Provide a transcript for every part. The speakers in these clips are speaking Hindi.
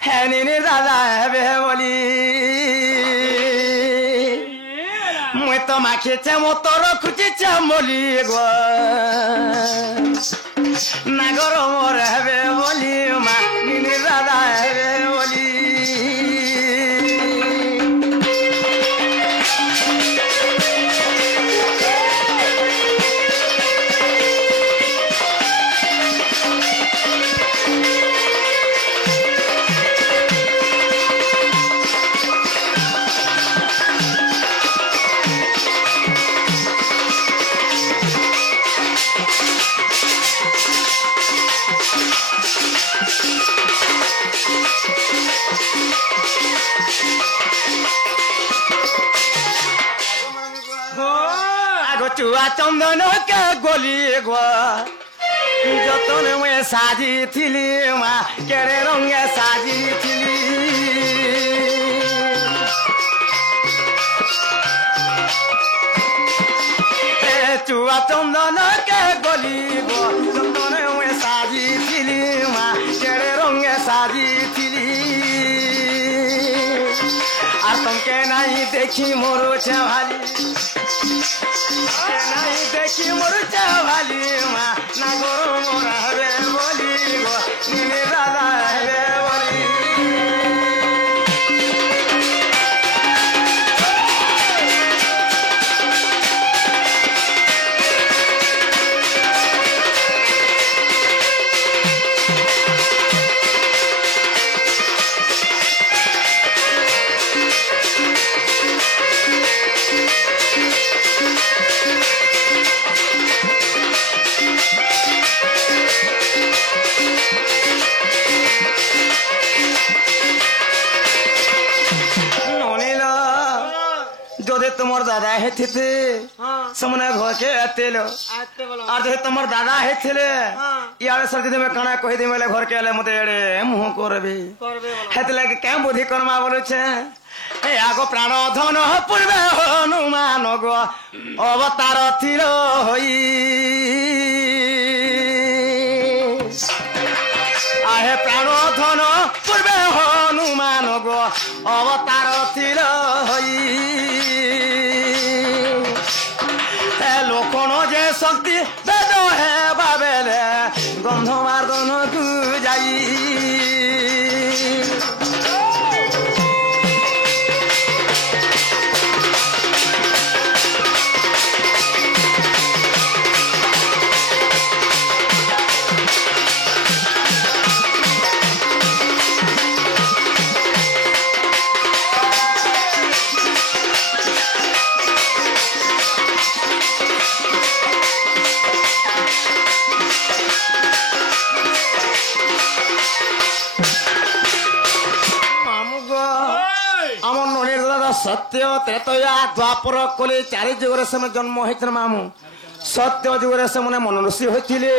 হ্যাঁ নিনি দাদা হেবে বলি মুই তো মাখিছে মতো রখুছি চামলি গো নাগর মোর হেবে বলি মা নিনি দাদা হেবে বলি চুয়া চন্দন কে গলি গো যতন মুই সাজিছিলি মা কেড়ে রঙে সাজিছিলি চুয়া চন্দন কে গলি গো যতন মুই সাজিছিলি মা কেড়ে রঙে সাজিছিলি আর তোমকে নাই দেখি মরুছে ভালি নাই দেখি মরুছে ভালি মা না গরু মোরা হবে বলি গো নিনি দাদা হবে বলি তোমার দাদা হেতে সামনে ঘরকে আতেল আর যদি তোমার দাদা হেলে ইয়ার সর যদি কানা কহি দিই বলে ঘরকে এলে মতে এড়ে মুহ করবি হেতে লাগে কেন বুদ্ধি কর্মা বলছে হে আগো প্রাণ ধন পূর্বে হনুমান গো অবতার থির হই আহে প্রাণ ধন পূর্বে হনুমান গো অবতার থির হই লোকন যে শক্তি বেদ হে বাবেলে গন্ধ মার্দন কু যাই सत्य त्रेतया द्वापर कली चारि जुगरे से जन्म होते मामू सत्य जुगरे से मैंने मनुष्य होते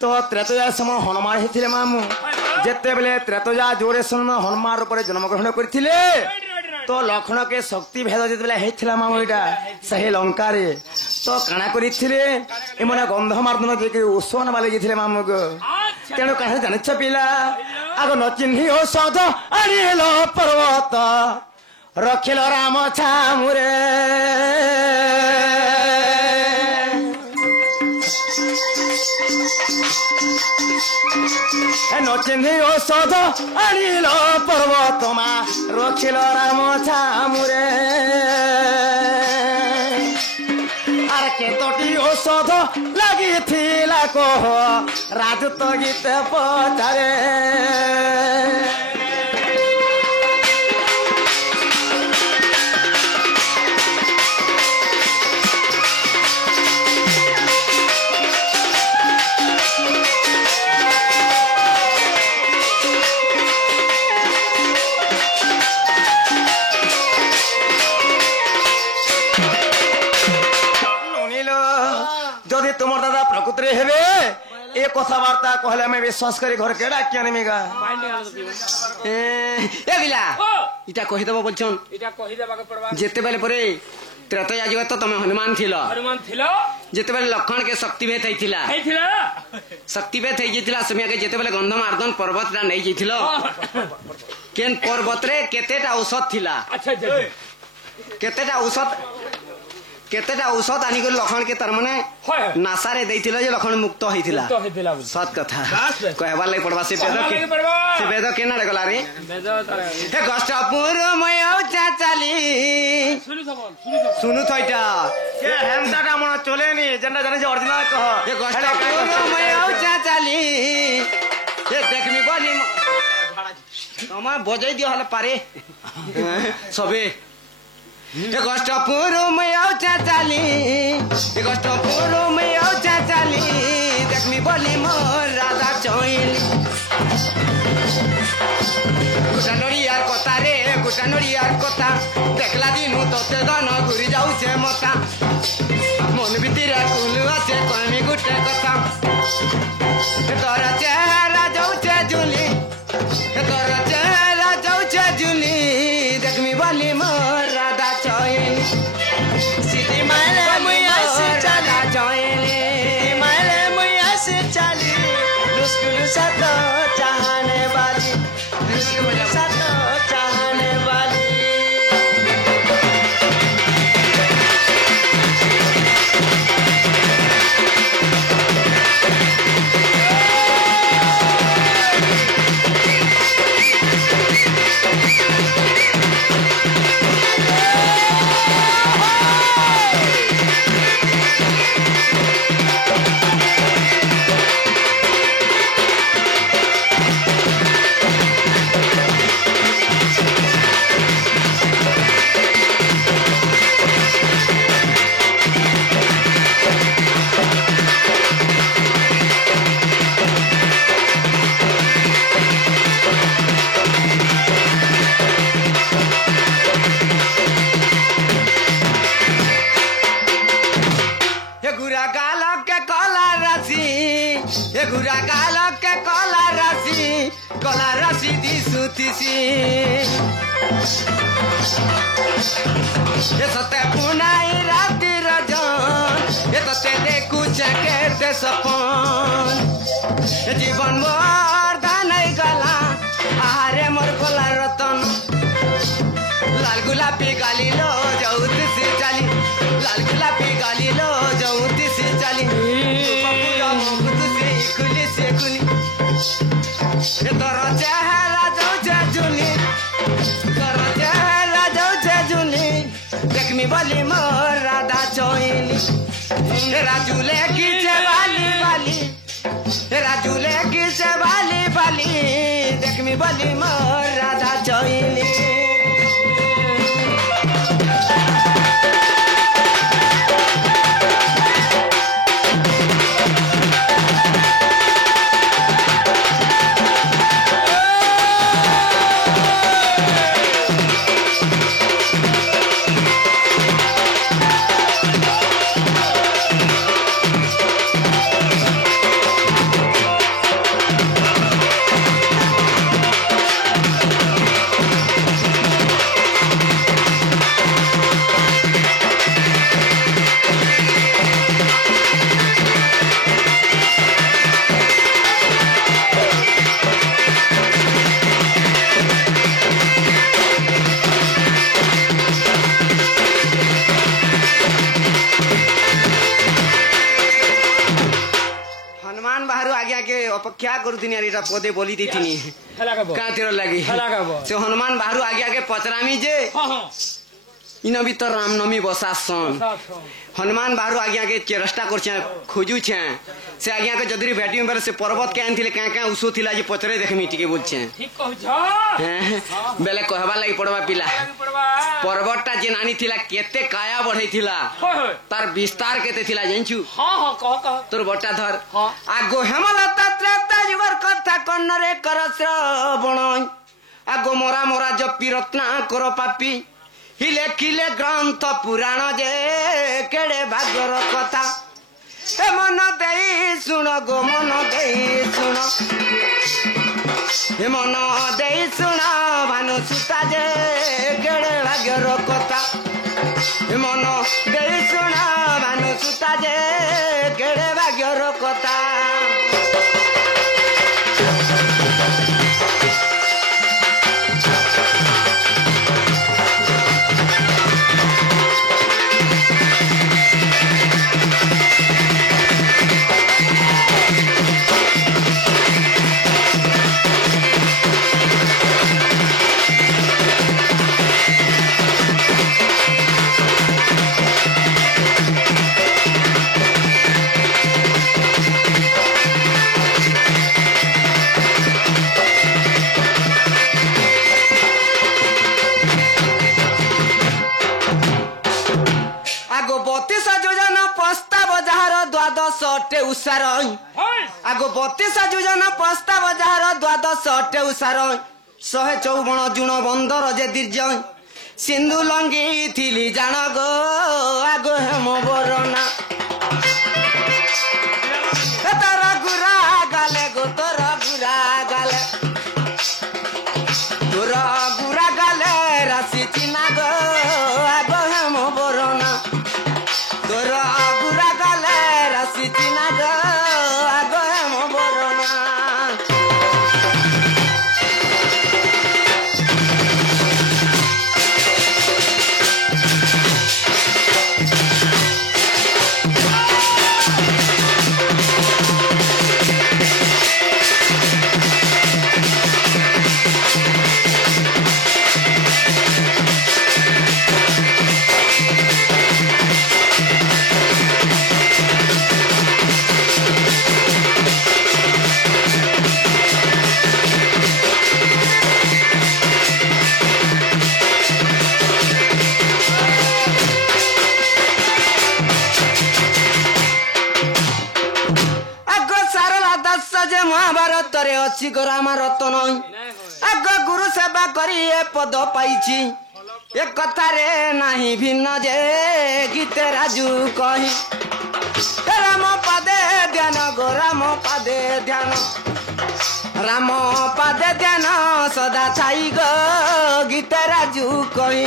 तो त्रेतया समय हनुमान होते मामू जिते बेले त्रेतया जुगरे से हनुमान रूप जन्म ग्रहण करते तो लक्षण के शक्ति भेद जिते होता मामू यहाँ सही लंका तो काना करने गंधमार्दन जे ଔଷଧ बाले जाते मामू को तेणु कहा जान पिला आग न चिन्ह औषध आणिल पर्वत रखिल राम छामुरे नचिन्ह औषध आणिल पर्वत मा रखिल राम छामुरे आर केतोटी औषध लगी थिला कह राजूत गीत पचारे तुम दादा प्रकृति हेबे ए कथबार्ता कहले मैं विश्वास करी घर के डाक क्या नेमिगा ए बिला इटा कहि देबो बोलछन इटा कहि देबा के पड़बा जेते बेले परे त्रेतया जुग तो तुम हनुमान थिलो जेते बेले लखन के शक्तिभेद होइथिला शक्तिभेद हो जाइथिला समय के जेते बेले गंधमार्दन पर्वत रा नै जाइथिलो केन पर्वत रे केतेटा औषध थिला केतेटा औषध आनी लखन के तरमाने नासा रे दैथिलो जे लखन मुक्त होइथिला सत कथा कहबा लई पड़बा से वेद केना रे गला रे हे गष्टपुर मयौ चाचाली सुनु थइटा के हेमताटा मन चलेनी जेना जाने जे ओरिजिनल कह हे गष्टपुर मयौ चाचाली हे देखनी बोली तमा बजाई दियो हले पारे सबे हे गष्टपुर मयौ चाचाली हे गष्टपुर मयौ चाचाली देखनी बोली मोर राधा चोइल गुटानोरियार कथा रे गुटानोरियार कथा देखला दिनु तोते दन घुरी जाउछे मता मन भितरे कुल आछे कहमी गुटे कथा तोरा चेहरा जाउछे जुली तोरा चेहरा जाउछे जुली देखमी बोली मोर राधा चोइल सीधी मारे मुया से चला चोइल मारे मुया से चली लुस्कुल साथ चाहने वाली लुस्कुल साथ चाहने वाली कला राशि दिसुतिसी ये सते पुनाई राति रजन ये तते देखु केते सपन ये जीवन मोर धानै गला आहारे मोर गला रतन लाल गुलाबी गाली लो जाउती से चाली लाल गुलाबी गाली लो जाउती से चाली पपुरा मुकुत से खुली से खुली ये तोरा चेहरा जाउछे जुली तोरा चेहरा जाउछे जुली देखमी बोली मोर राधा चोइली राजुले की वाली वाली राजुले की वाली वाली देखमी बोली मोर राधा चोइली अपेक्षा करुनी यार पदे बोली देथिनी का तेरो लगी से हनुमान बाहर आगे आगे पचरामी जे इन भीतर रामनवमी बसासन हनुमान बाहर आगे आगे चेष्टा कर खोजु छे से आगे आगे जदरी भेटी बेले से पर्वत के आनथिले का का उसो थिला जे पचरे देखमी टिके बोलछे ठीक कहछ बेले कहबा लागि पड़बा पिला पर्वतटा जे नानी थिला केते काया बढ़ई थिला तार विस्तार केते थिला जानछु हां हां कह तोर बट्टा धर आगो हेमलता त्रेता जुगर कथा कन्नरे कर श्रवण आगो मोरा मोरा जपि रत्ना कर पापी हिले किले ग्रंथ पुराण जे केड़े भाग्यर कथा ए मन देई सुन गो मन देई सुन ए मन देई सुन भानु सुता जे केड़े भाग्यर कथा ମନ ଦେଇ ଶୁଣ ମାନୁ ସୁତା ଯେ କେଡ଼େ ଭାଗ୍ୟର କଥା। ଉଷାର ଆଗ 32 ଯୋଜନା ପ୍ରସ୍ତାବ ଯାହାର ଦ୍ୱାଦଶ ଅଟେ ଉଷାର 154 ଜୁଣ ବନ୍ଦର ଯେ ଦୀର୍ଜୟ ସିନ୍ଧୁ ଲଙ୍ଗିଥିଲି ଜାଣ ଗୋ ଆଗ ହେମ ବରଣା ତୋର ଗୁରା ଗାଲେ ଗୋ ତୋର ଗୁରା ଗାଲେ ରାଶି ଚିନା ଗୋ ଆଗ ହେମ ବରଣା ତୋର ଗୁରା ଗାଲେ ରାଶି ଚିନା ଗୋ ଆଗ ହେମ ବରଣା। ମହାଭାରତରେ ଅଛି ଗରାମା ରତନ ଆଗ ଗୁରୁ ସେବା କରି ଏ ପଦ ପାଇଛି ଏ କଥାରେ ନାହିଁ ଭିନ୍ନ ଯେ ଗୀତେ ରାଜୁ କହି ରାମ ପାଦେ ଧ୍ୟାନ ଗୋ ରାମ ପାଦେ ଧ୍ୟାନ ରାମ ପାଦେ ଧ୍ୟାନ ସଦା ଛାଇ ଗୋ ଗୀତେ ରାଜୁ କହି।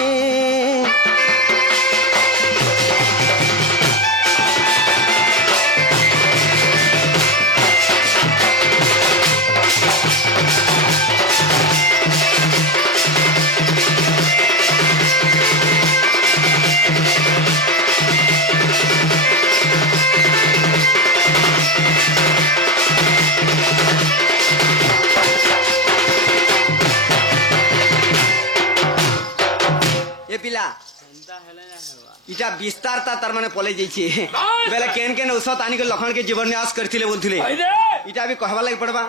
इटा विस्तारता तार माने पले जाइछे बेले केन केन औषध आनी के लखन के जीवन न्यास करथिले बोलथिले इटा भी कहबा लागि पड़बा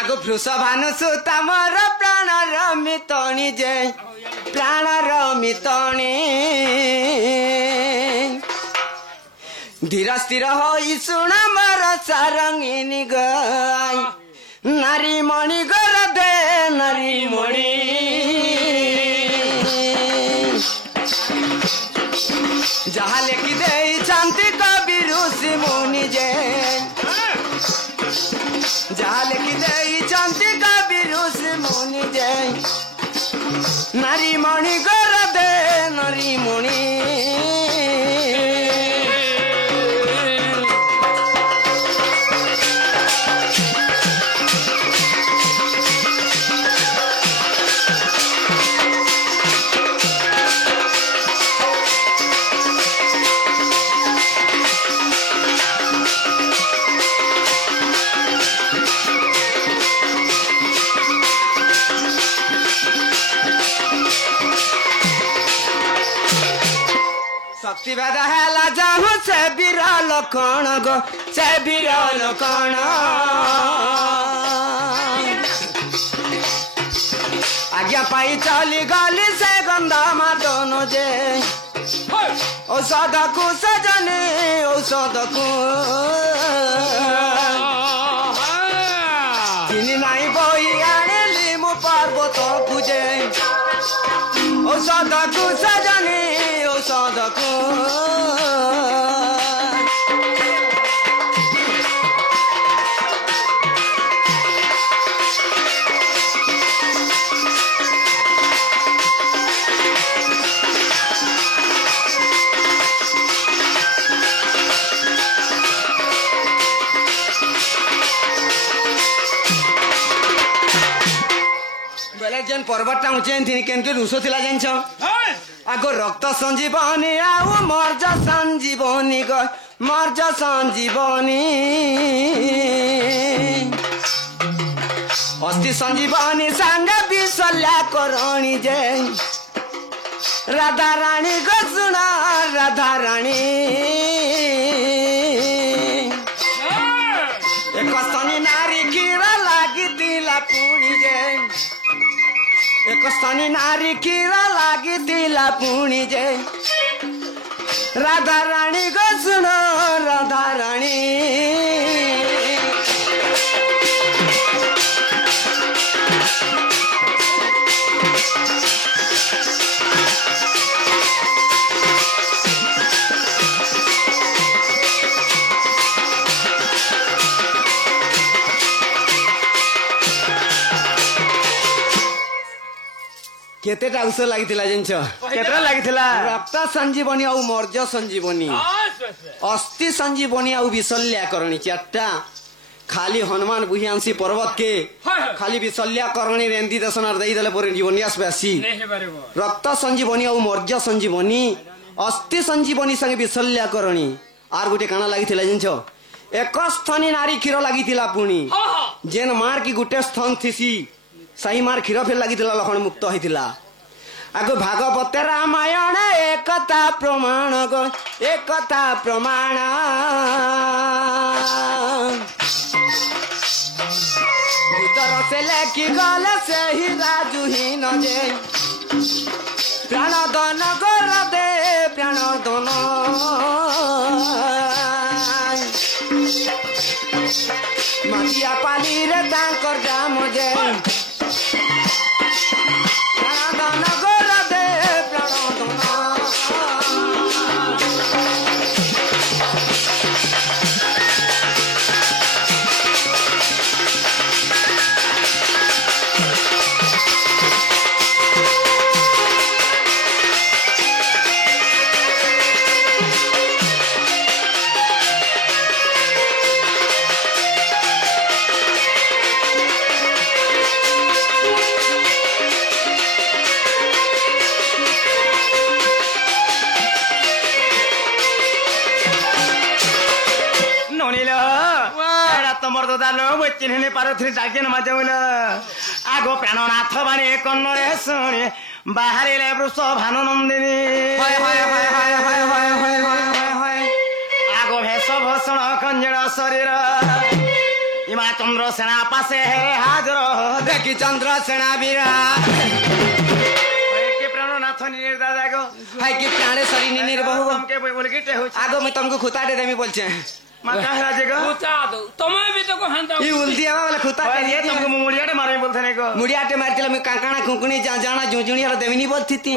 आगो वृषभानु सुत मोर प्राण रमितणी जे प्राण रमितणी धीर स्थिर होई सुण मोर सारंगिनी गाय नारी मणि गर दे नारी मणि जहाँ लेखि दे शांति कवि ऋषि मुनि जे जहाँ लेखि दे शांति कवि ऋषि मुनि जे नारी मणि गर दे नारी मणि शक्तिभेद हेला जाहु से बिरल कण गो से बिरल कण आज्ञा पाई चली गली से गंधा मादन जे औषध को सजनी औषध को चिनी नाई बोई आनिली मु पर्वत पूजे औषध को सजनी औषध को बेले जेन पर्वतटा उचेन थी केनके रुसो थिला जानछ आगो रक्त संजीवनी आउ मर्ज संजीवनी ग मर्ज संजीवनी अस्थि संजीवनी संग विसल्या करणी जे राधा रानी गो सुना राधा रानी एक स्तनी नारी कीड़ा लागितिला पुणी जे एक स्तनी नारी कीड़ा लागितिला पुणी जे राधा रानी गो सुनो राधा रानी केतेटा औषध लागितिला जानछ केतरा लागिथिला रक्त संजीवनी आउ मर्ज संजीवनी अस्थि संजीवनी आउ विशल्याकरणी चारटा खाली हनुमान बुहियांसी पर्वत के खाली विशल्याकरणी रेंदी दर्शनार देई देले परे जीवनी आसबे आसी रक्त संजीवनी आउ मर्ज संजीवनी अस्थि संजीवनी संगे विशल्याकरणी आर गुटे काना लागिथिला जानछ एक स्तनी नारी क्षीर लागिथिला पुणी जेन मार की गुटे स्तन थिसी सही मार क्षीर फेर लागिथिला लखन मुक्त होइथिला आगो भागवत रामायण एकता प्रमाण गो एकता प्रमाण भीतर से लेखि गले से ही राजुहीन जे प्राण दान कर दे प्राण दान मटिया पानी रे तांकर जाम जे चिन्हने पारथि डाके न मजौल आगो प्राणनाथ बाणे कन्नरे सुने बाहरिले वृष भानु नन्दिनी हाय हाय हाय हाय हाय हाय हाय हाय हाय आगो भेष भूषण कंजड़ शरीर इमा चंद्र सेना पासे हाजर देखी चंद्र सेना वीरा के प्राणनाथ निर्दादा गो हाय की प्राणे शरीर निर्बहु हमके बोल गिटे हो आगो मैं तुमको खुताटे देमी बोलछे माता राजे गो खुता दो तुम्हें भी तो को हंता ई उल्दिया वाला खुताटे ये तुमको मुड़ियाटे मारे बोलथने को मुड़ियाटे मारतिला मैं काकाना कुकुनी जाना जुजुणी हलो देविनी बोलथी थी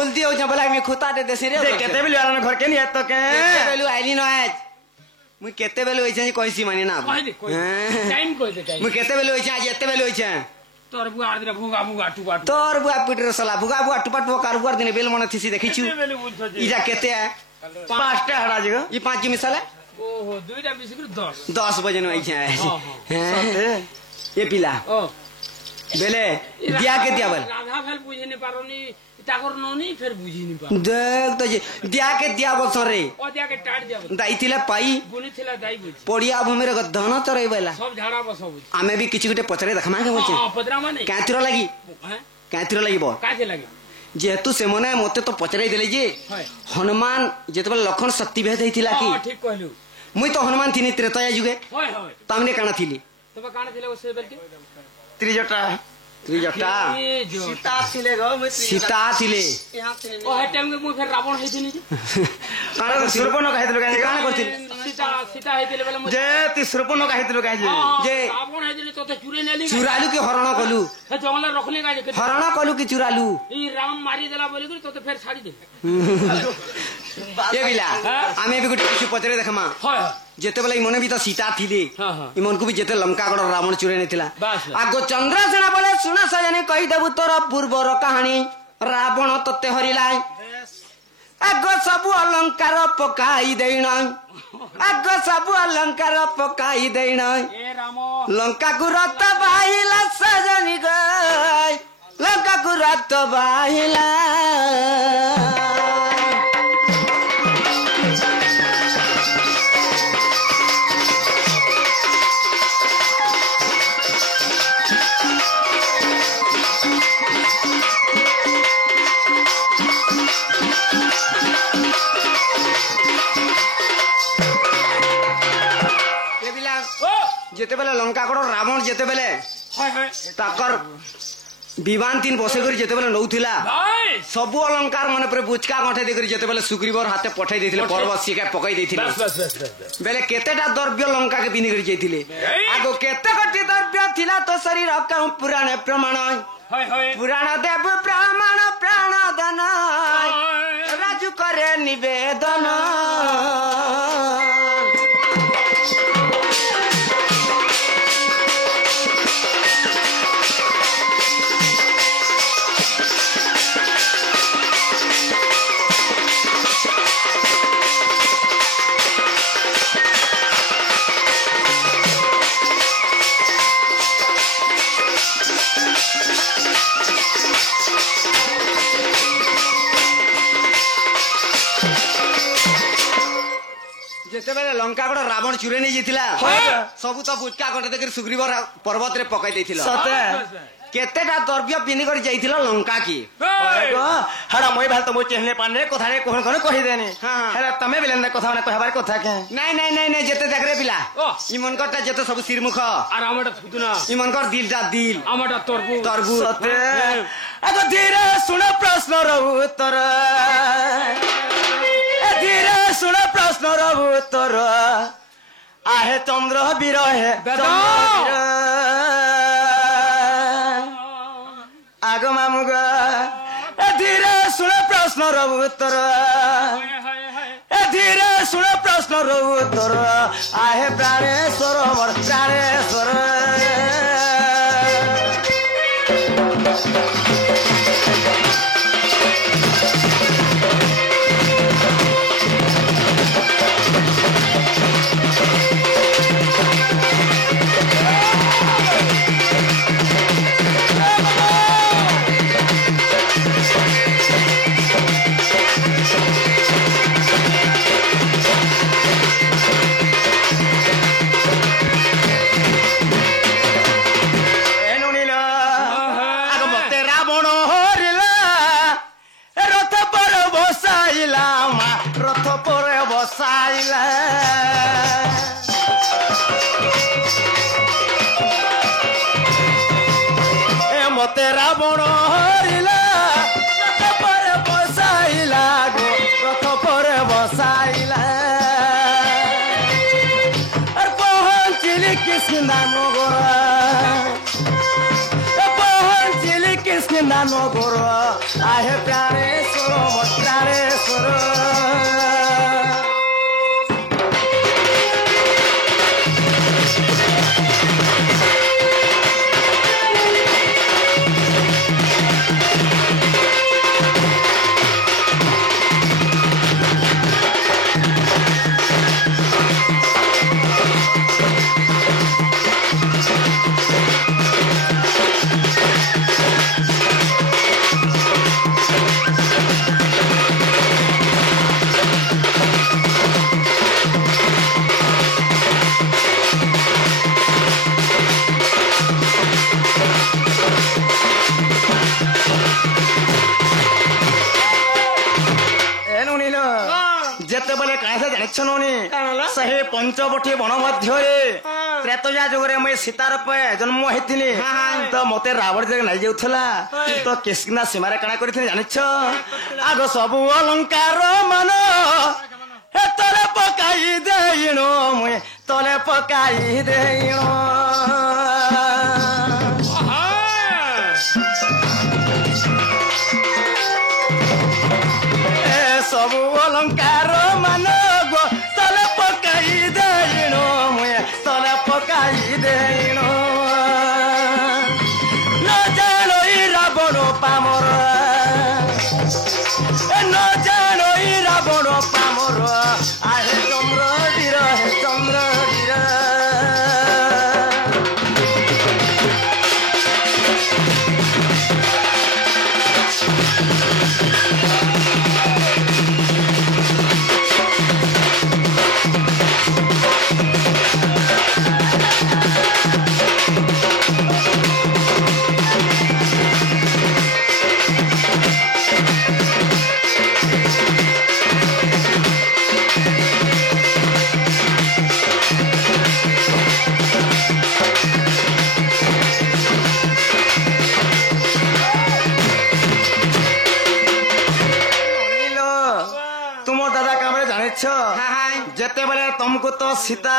उल्दी हो बोला मैं खुताटे देसी रे देख केते बिल वाला घर के नहीं तो के केते बेलु आइली न आज मैं केते बेलु होई छै कहसी माने ना टाइम कोइ दे टाइम मैं केते बेलु होई छै आज एते बेलु होई छै तोर बुआ दिन भुगा भुगा टुपाट तोर बुआ पिटर सला भुगा भुगा टुपाट कार बुआ दिन बेल मन थिसी देखिछु इजा केते है पांचटा हराजे गो ई पांच मिसाले ओहो दुईटा बिस्कुट 10 बजे न छै ये पिला ओ बेले दिया के दिया बोल राधा फेल बुझी नहीं पारोनी ताकर नोनी फिर बुझी नहीं पारो देख तो जे दिया के दिया बोल सरे ओ दिया के टाट दिया बोल दाई थिला पाई गुनी थिला दाई बुझ पड़िया भूमि रे धन चरई बेला सब झाड़ा बस बुझ आमे भी किछि गुटे पचरे देखमा के बोलछे हां पदरा माने कातिर लागि हैं कातिर लागि बो काजे लगे जेहेतु से मने मते तो पचरे देले जे हनुमान जेतबे लखन शक्ति भेद हितिला की हां ठीक कहलु मुई तो हनुमान थिनी त्रेता युगे होय होय तामने काना थिली तबे काना थिले ओसे बेल के त्रिजटा त्रिजटा ए जो सीता थिले गो मैं सीता थिले यहां से ओ हे टाइम के मु फिर रावण हेथिनी जे काना सुरपन कहितलो काहे काना करथिल सीता सीता हेतिले बेले मु जे ती सुरपन कहितलो काहे जे रावण हेतिले तो चुरे नेली चुरालू के हरण कलू हे जंगल रखले काजे हरण कलू कि चुरालू ई राम मारी देला बोली तो फिर छाड़ी दे ये बिला आमे भी गुटे किछु पचरे देखमा हां जेते बेला मने भी तो सीता थिले हां हां इमन को भी जेते लंका गड़ रावण चुरे नेथिला बस आगो चंद्रसेना बोले सुना सजनी कहि देबु तोर पूर्वर कहानी रावण तते हरिलाई आगो सब अलंकार पकाई देना आगो सब अलंकार पकाई देना ए राम लंका को रत बाइला सजनी गई ରକ୍ତ ବାହିଲା যেতেবেলে লঙ্কাকড় রাবণ যেতেবেলে তাকর বিমান তিন বসে করে যেতেবেলে নৌথিলা সবু অলঙ্কার মানে পুরো বুচকা গঁঠে দিয়ে যেতেবেলে সুগ্রীবর হাতে পঠাই দিয়েছিল পর্বত শিকায় পকাই দিয়েছিল বেলে কেতেটা দ্রব্য লঙ্কাকে পিনি করে যাইছিলে আগো কেতে কোটি দ্রব্য থিলা তো শরীর কাউ পুরাণে প্রমাণ পুরাণ দেব ব্রাহ্মণ প্রাণ দান রাজু করে নিবেদন যেতেবেলে লঙ্কা গড় রাবণ চুরে নিয়ে যাইଥିଲା সবু তো বুচকা গড়ে দেখি সুগ্রীবর পর্বত রে পকাই দিয়েছিল কেতেটা দ্রব্য পিনি করে যাইছিল লঙ্কা কি হ্যাঁ মই ভাল তো মই চেহলে পানে কথা রে কোন কোন কহি দেনি হ্যাঁ তুমি বিলেন কথা মানে কহবার কথা কে নাই নাই নাই নাই যেতে দেখ রে পিলা ইমন করটা যেতে সব শিরমুখ আর আমারটা থুতুনা ইমন কর দিলটা দিল আমারটা তরবু তরবু সতে আগো ধীরে শুন প্রশ্নর উত্তর ধীরে শুন প্রশ্নর উত্তর আহে চন্দ্র বিরহে আগ মামুগ ধীরে শুন প্রশ্নর উত্তর ধীরে শুন প্রশ্নর উত্তর আহে প্রাণেশ্বর মর প্রাণেশ্বর মতে রাবণ হরিলা রথ পরে বসাইলা গো রথ পরে বসাইলা আর পহঞ্চিলি কৃষ্ণা নগর পহঞ্চিলি কৃষ্ণা নগর আহে প্রাণেশ্বর প্রাণেশ্বর যেতেবেলে কাছে জানিছ ননি সেই পঞ্চবটী বন মধ্যে ত্রেতয়া যুগরে মুই সীতার পে জন্ম হইଥିଲି তো মতে রাবণ যে নাই যাউথলা তো কৃষ্ণা সীমারে কাଣା করিଥିଲି জানিছ আগ সবু অলঙ্কার মান হে তলে পকাই দেইণ মুই তলে পকাই দেইণ সবু অলঙ্কার মান গো তলে পকাই দেইণ মুই তলে পকাই দেইণ ন জানই রাবণ পামর ন জানই রাবণ পামর আহে চন্দ্র বীর হে চন্দ্র বীর ତମକୁ ତ ସୀତା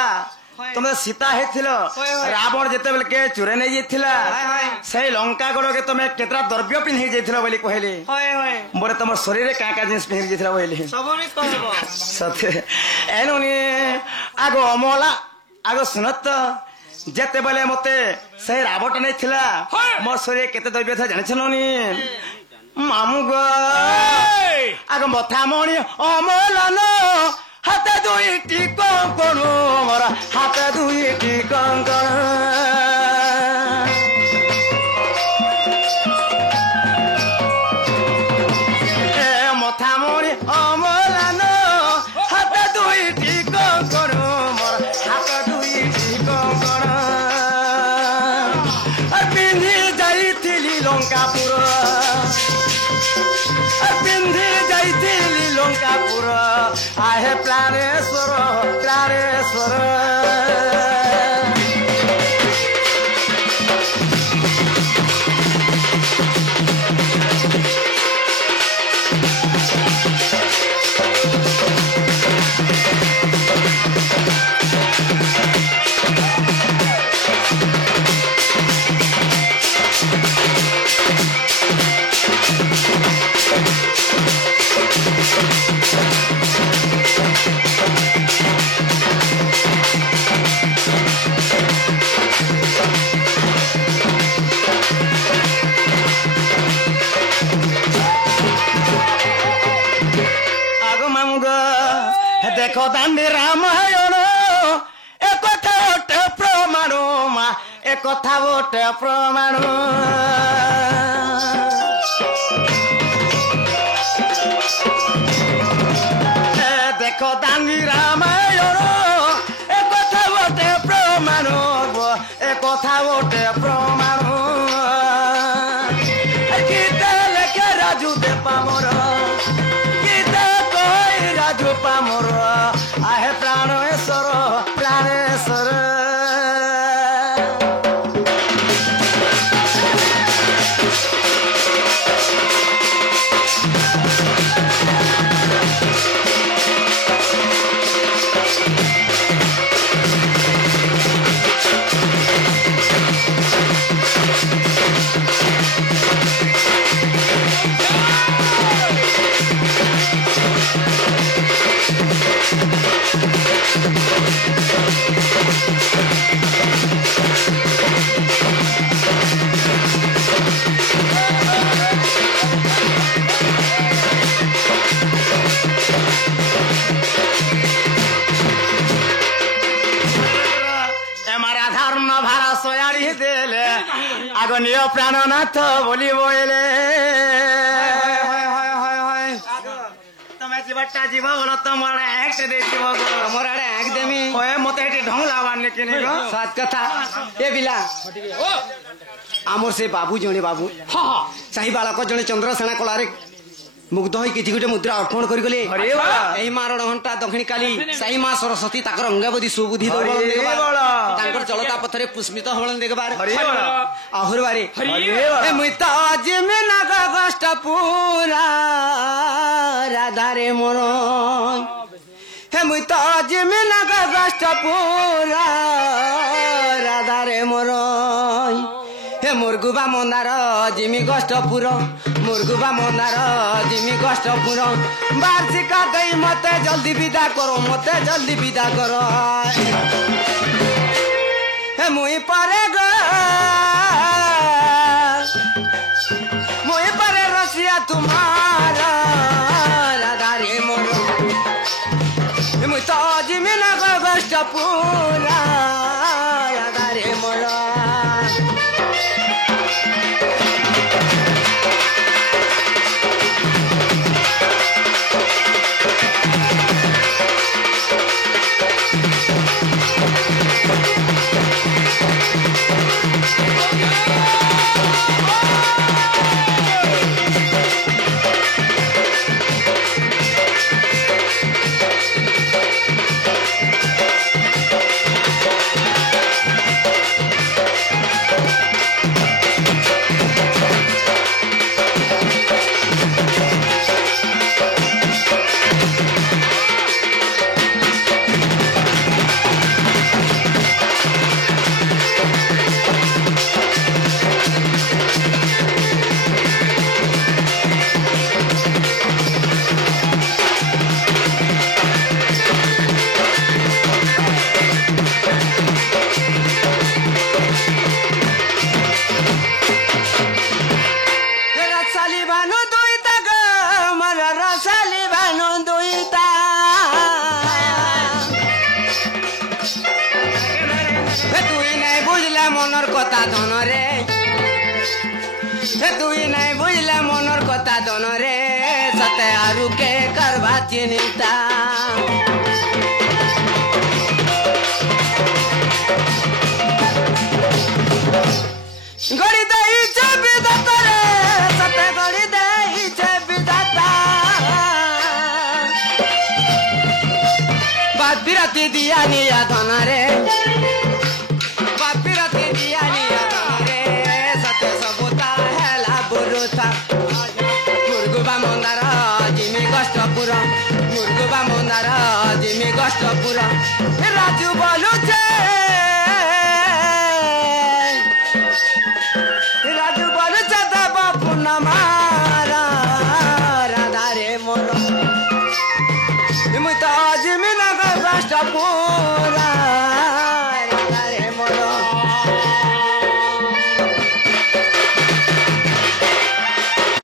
ତମେ ସୀତା ହେଇଥିଲ ରାବଣ ଯେତେବେଳେ କେ ଚୁରେ ନେଇ ଯାଇଥିଲା ସେଇ ଲଙ୍କା ଗଡ଼କେ ତମେ କେତେଟା ଦ୍ରବ୍ୟ ପିନ୍ଧି ଯାଇଥିଲ ବୋଲି କହିଲେ ବୋଲେ ତମ ଶରୀରରେ କାଁ କାଁ ଜିନିଷ ପିନ୍ଧି ଯାଇଥିଲା କହିଲେ ସତେ ଏନୁନି ଆଗ ଅମଲା ଆଗ ଶୁଣତ ଯେତେବେଳେ ମତେ ସେଇ ରାବଣ ନେଇଥିଲା ମୋ ଶରୀରରେ କେତେ ଦ୍ରବ୍ୟ ଥିଲା ଜାଣିଛ ନି ମାମୁ ଗ ଆଗ ମଥାମଣି ଅମଲାନ ହାତ ଦୁଇଟି କଙ୍କଣ ମୋର ହାତ ଦୁଇଟି କଙ୍କଣ ଏ ମଥାମଣି ଅମଲାନ ହାତ ଦୁଇଟି କଙ୍କଣ ମୋର ହାତ ଦୁଇଟି କଙ୍କଣ ପିନ୍ଧି ଯାଇଥିଲି ଲଙ୍କାପୁର ପିନ୍ଧି ଯାଇଥିଲି ଲଙ୍କାପୁର आहे प्राणेश्वर प्राणेश्वर देखो दांडी रामायण एक कथा गोटे प्रमाण मा एक कथा गोटे प्रमाण देखो दांडी रामायण एक कथा गोटे प्रमाण एक कथा गोटे प्रमाण गीता लेखे राजू दे पामर गीता कही राजू पामर आहे प्राणेश्वर प्राणेश्वर আগুনীয় প্রাণনাথ বলি বইলে তুমি জীবটা জীব বলো তোমার এক দেখিব আমার আড়ে এক দেমি ওয়ে মতে এটি ঢং লাগার নাকি নি গো সাত কথা এ বিলা আমার সে বাবু জনে বাবু সাহি বালক জনে চন্দ্রসেনা কলারে মুগ্ধ হয়ে কিছু গোটে মুদ্রা অর্পণ করে গলে এই মা রণঘণ্টা দক্ষিণ কালী সাই মা সরস্বতী তাকর অঙ্গাবধি সুবুদ্ধি তাঙ্কর চলতা পথরে পুষ্পিত হবন দেখবার আহুর বারে মুই তো জিমে নাগ কষ্ট পুরা রাধারে মোর হে মুই তো জিমে নাগ কষ্ট পুরা রাধারে মোর হে মুরগুবা মন্দার জিমি কষ্টপুর মুরগুবা মন্দার জিমি কষ্টপুর বার্ষিক দেই মতে জলদি বিদা করো মতে জলদি বিদা কর হে মুই পারে গো মুই পারে রসিয়া তোমার রাধারে মোর মুই তো জিমি না কষ্টপুর রাধারে মোর তুই নাই বুঝলে মনের কথা দনরে সতে আরু কে করবা চিন্তা গড়ি দেইছে বিধাতা রে সতে গড়ি দেইছে বিধাতা বাপিরাতি দিয়া নিয়া ধনরে বাপিরাতি দিয়া নিয়া ধনরে সতে সবুতা হেলা বুরুতা মুরগুবা মন্দার জিমি কষ্টপুর মুরগুবা মন্দার জিমি কষ্টপুর রাজু বলুছে রাজু বলুছে দেব পুনমারা রাধারে মোর মুই তো জিমি নগর কষ্টপুর